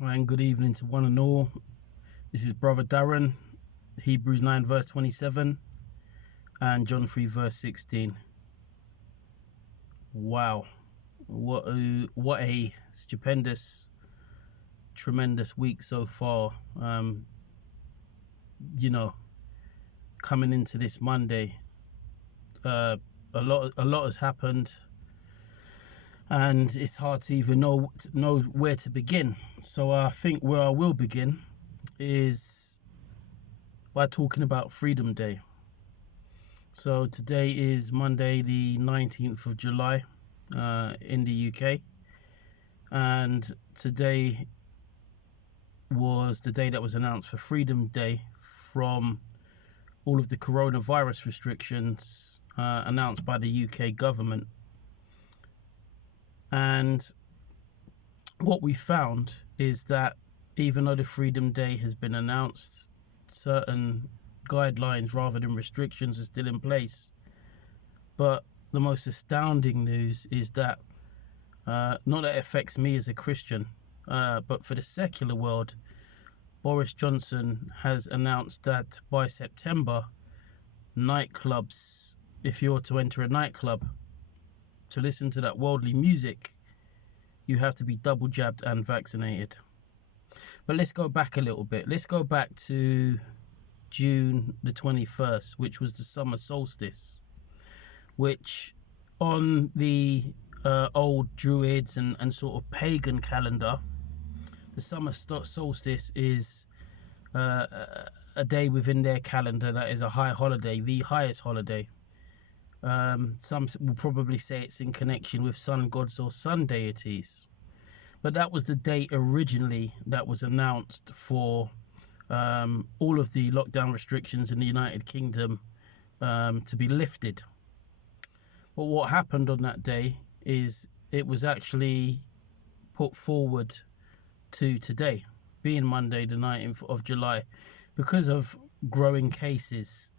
And good evening to one and all. This is Brother Darren, Hebrews 9 verse 27 and John 3 verse 16. Wow. What a stupendous, tremendous week so far. Coming into this Monday, a lot has happened, and it's hard to even know where to begin. So I think where I will begin is by talking about Freedom Day. So today is Monday the 19th of July in the UK, and today was the day that was announced for Freedom Day from all of the coronavirus restrictions announced by the UK government. And what we found is that even though the Freedom Day has been announced, certain guidelines rather than restrictions are still in place. But the most astounding news is that not that it affects me as a Christian, but for the secular world, Boris Johnson has announced that by September, nightclubs, if you're to enter a nightclub to listen to that worldly music, you have to be double jabbed and vaccinated. But let's go back a little bit. Let's go back to June the 21st, which was the summer solstice, which on the old Druids and sort of pagan calendar, the summer solstice is a day within their calendar that is a high holiday, the highest holiday. Some will probably say it's in connection with sun gods or sun deities. But that was the date originally that was announced for all of the lockdown restrictions in the United Kingdom to be lifted. But what happened on that day is it was actually put forward to today, being Monday the 19th of July, because of growing cases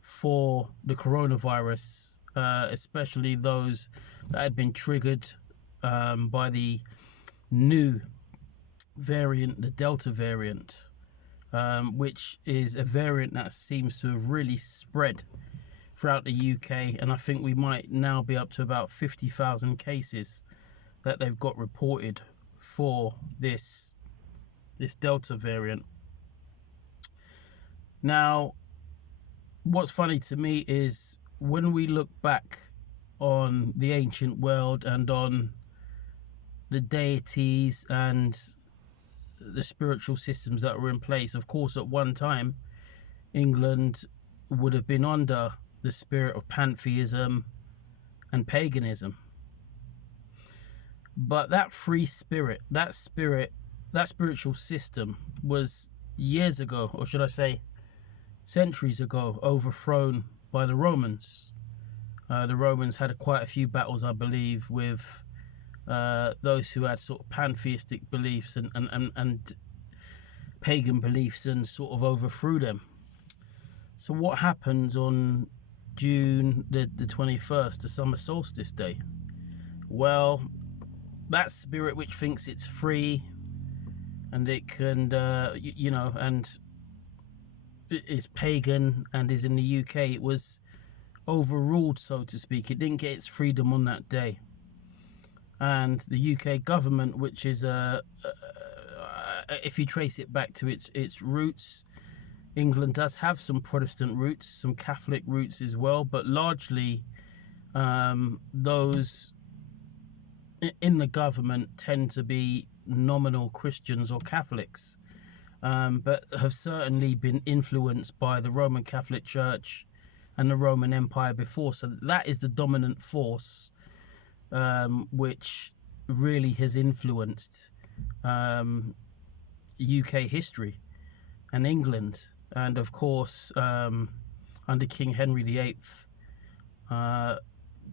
for the coronavirus, especially those that had been triggered by the new variant, the Delta variant, which is a variant that seems to have really spread throughout the UK, and I think we might now be up to about 50,000 cases that they've got reported for this Delta variant. Now, what's funny to me is when we look back on the ancient world and on the deities and the spiritual systems that were in place. Of course, at one time, England would have been under the spirit of pantheism and paganism. But that free spirit, that spiritual system was years ago, or should I say centuries ago, overthrown by the Romans. The Romans had quite a few battles, I believe, with those who had sort of pantheistic beliefs and pagan beliefs, and sort of overthrew them. So what happens on June the 21st, the summer solstice day? Well, that spirit which thinks it's free and it can, and is pagan and is in the UK, it was overruled, so to speak. It didn't get its freedom on that day. And the UK government, which is if you trace it back to its roots, England does have some Protestant roots, some Catholic roots as well, but largely those in the government tend to be nominal Christians or Catholics, but have certainly been influenced by the Roman Catholic Church and the Roman Empire before. So that is the dominant force which really has influenced UK history and England. And of course, under King Henry VIII,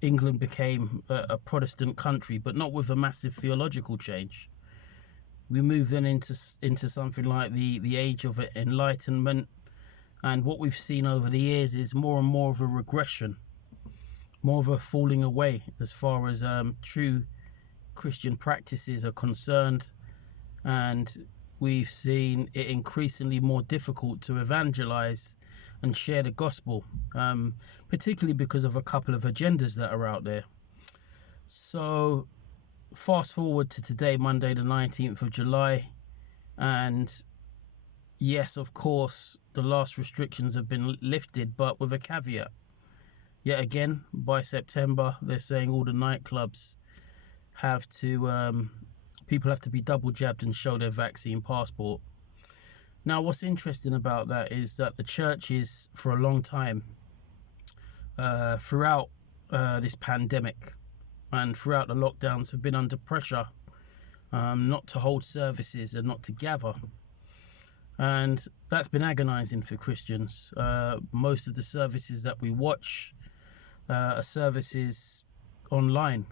England became a Protestant country, but not with a massive theological change. We move then into something like the age of enlightenment, and what we've seen over the years is more and more of a regression, more of a falling away as far as true Christian practices are concerned, and we've seen it increasingly more difficult to evangelize and share the gospel, particularly because of a couple of agendas that are out there. So fast forward to today, Monday the 19th of July, and yes, of course, the last restrictions have been lifted, but with a caveat. Yet again, by September, they're saying all the nightclubs have to, people have to be double jabbed and show their vaccine passport. Now, what's interesting about that is that the churches, for a long time, throughout this pandemic and throughout the lockdowns, have been under pressure not to hold services and not to gather. And that's been agonizing for Christians. Most of the services that we watch are services online,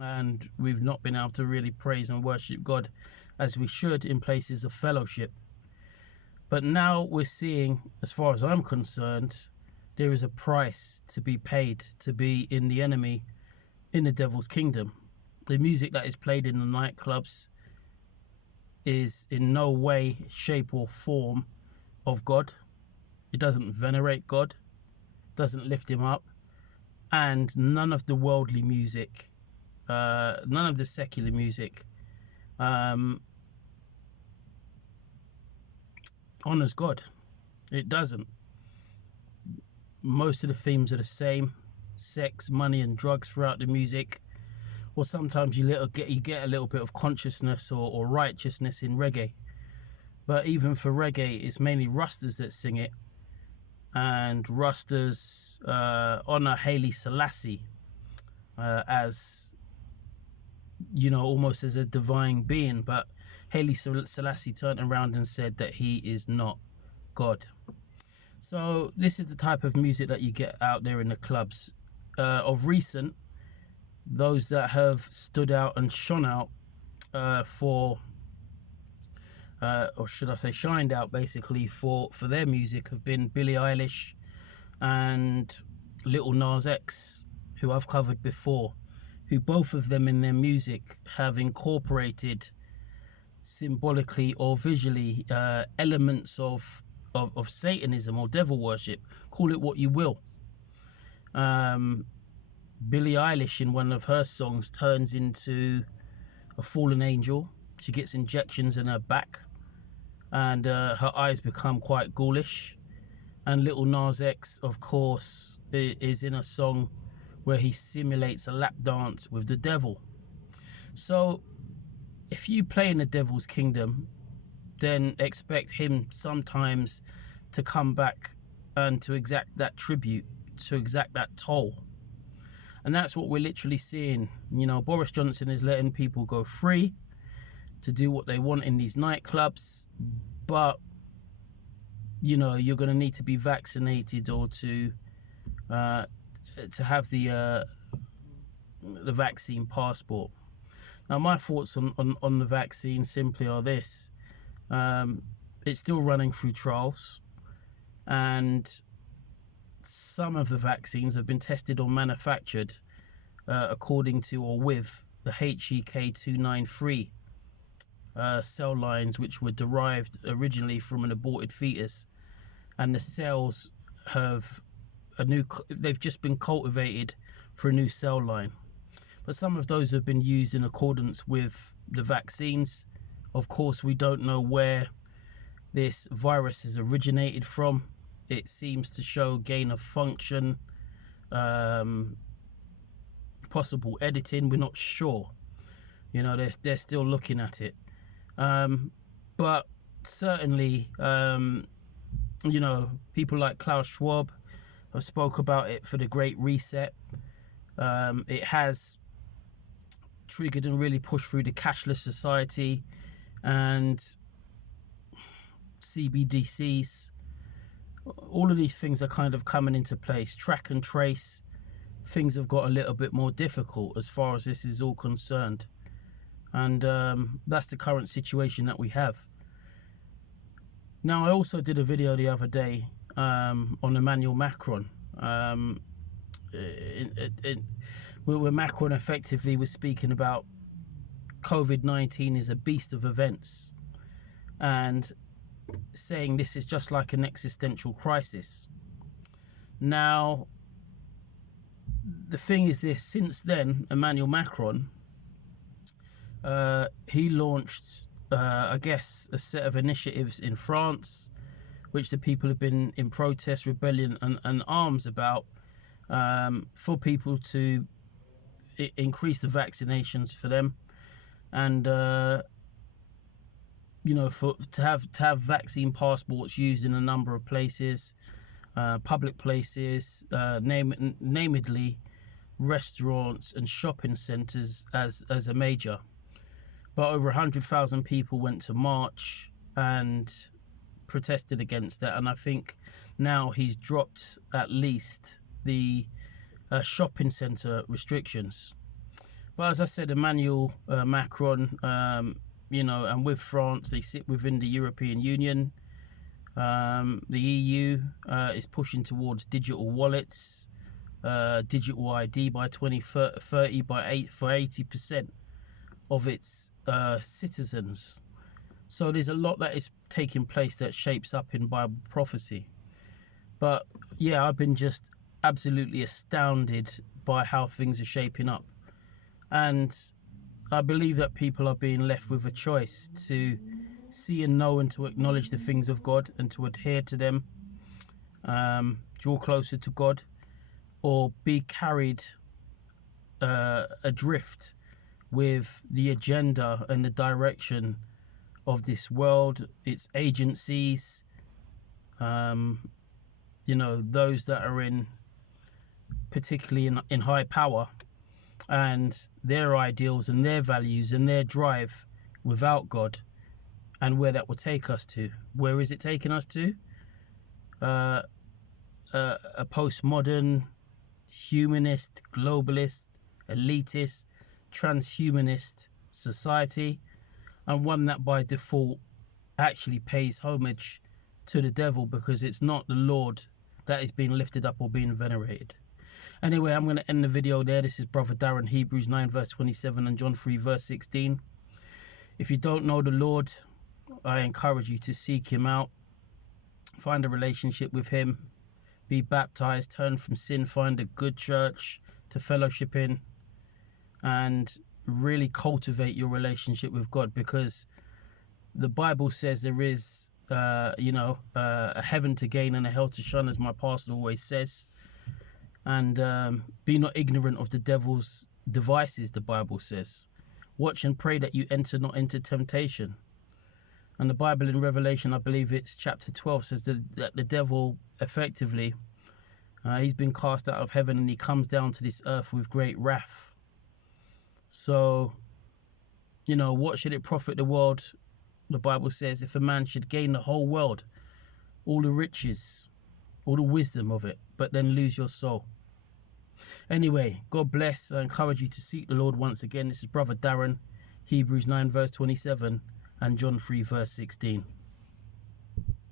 and we've not been able to really praise and worship God as we should in places of fellowship. But now we're seeing, as far as I'm concerned, there is a price to be paid to be in the devil's kingdom. The music that is played in the nightclubs is in no way, shape or form of God. It doesn't venerate God, doesn't lift him up, and none of the worldly music, none of the secular music honors God. It doesn't. Most of the themes are the same: sex, money and drugs throughout the music. Or sometimes you get a little bit of consciousness or righteousness in reggae. But even for reggae, it's mainly Rastas that sing it. And Rastas honor Haile Selassie as, almost as a divine being. But Haile Selassie turned around and said that he is not God. So this is the type of music that you get out there in the clubs. Of recent, those that have stood out and shone out or should I say shined out basically for their music have been Billie Eilish and Lil Nas X, who I've covered before, who both of them in their music have incorporated symbolically or visually elements of Satanism or devil worship. Call it what you will. Billie Eilish in one of her songs turns into a fallen angel. She gets injections in her back and her eyes become quite ghoulish. And Lil Nas X, of course, is in a song where he simulates a lap dance with the devil. So if you play in the devil's kingdom, then expect him sometimes to come back and to exact that tribute, to exact that toll. And that's what we're literally seeing. Boris Johnson is letting people go free to do what they want in these nightclubs, but you're going to need to be vaccinated or to have the vaccine passport. Now, my thoughts on the vaccine simply are this: it's still running through trials, and some of the vaccines have been tested or manufactured according to or with the HEK293 cell lines, which were derived originally from an aborted fetus, and the cells they've just been cultivated for a new cell line. But some of those have been used in accordance with the vaccines. Of course, we don't know where this virus has originated from. It seems to show gain of function, possible editing. We're not sure. They're still looking at it. But certainly, people like Klaus Schwab have spoke about it for the Great Reset. It has triggered and really pushed through the cashless society and CBDCs. All of these things are kind of coming into place. Track and trace, things have got a little bit more difficult as far as this is all concerned. And that's the current situation that we have. Now, I also did a video the other day on Emmanuel Macron. Where Macron effectively was speaking about COVID-19 is a beast of events, and saying this is just like an existential crisis. Now, the thing is this: since then, Emmanuel Macron, he launched, I guess, a set of initiatives in France, which the people have been in protest, rebellion, and arms about, for people to increase the vaccinations for them, and to have vaccine passports used in a number of places, public places, namely restaurants and shopping centres as a major. But over 100,000 people went to march and protested against that, and I think now he's dropped at least the shopping centre restrictions. But as I said, Emmanuel Macron, and with France, they sit within the European Union. The EU is pushing towards digital wallets, digital ID by 2030 for 80% of its citizens. So there's a lot that is taking place that shapes up in Bible prophecy. But yeah, I've been just absolutely astounded by how things are shaping up. And I believe that people are being left with a choice to see and know and to acknowledge the things of God and to adhere to them, draw closer to God, or be carried adrift with the agenda and the direction of this world, its agencies, those that are particularly in high power, and their ideals and their values and their drive without God, and where that will take us to. Where is it taking us to? A postmodern, humanist, globalist, elitist, transhumanist society, and one that by default actually pays homage to the devil, because it's not the Lord that is being lifted up or being venerated. Anyway, I'm going to end the video there. This is Brother Darren, Hebrews 9 verse 27 and John 3 verse 16. If you don't know the Lord, I encourage you to seek him out, find a relationship with him, be baptized, turn from sin, find a good church to fellowship in, and really cultivate your relationship with God, because the Bible says there is a heaven to gain and a hell to shun, as my pastor always says. And be not ignorant of the devil's devices, the Bible says. Watch and pray that you enter not into temptation. And the Bible in Revelation, I believe it's chapter 12, says that the devil effectively, he's been cast out of heaven and he comes down to this earth with great wrath. So, what should it profit the world? The Bible says, if a man should gain the whole world, all the riches, all the wisdom of it, but then lose your soul. Anyway, God bless. I encourage you to seek the Lord once again. This is Brother Darren, Hebrews 9 verse 27 and John 3 verse 16.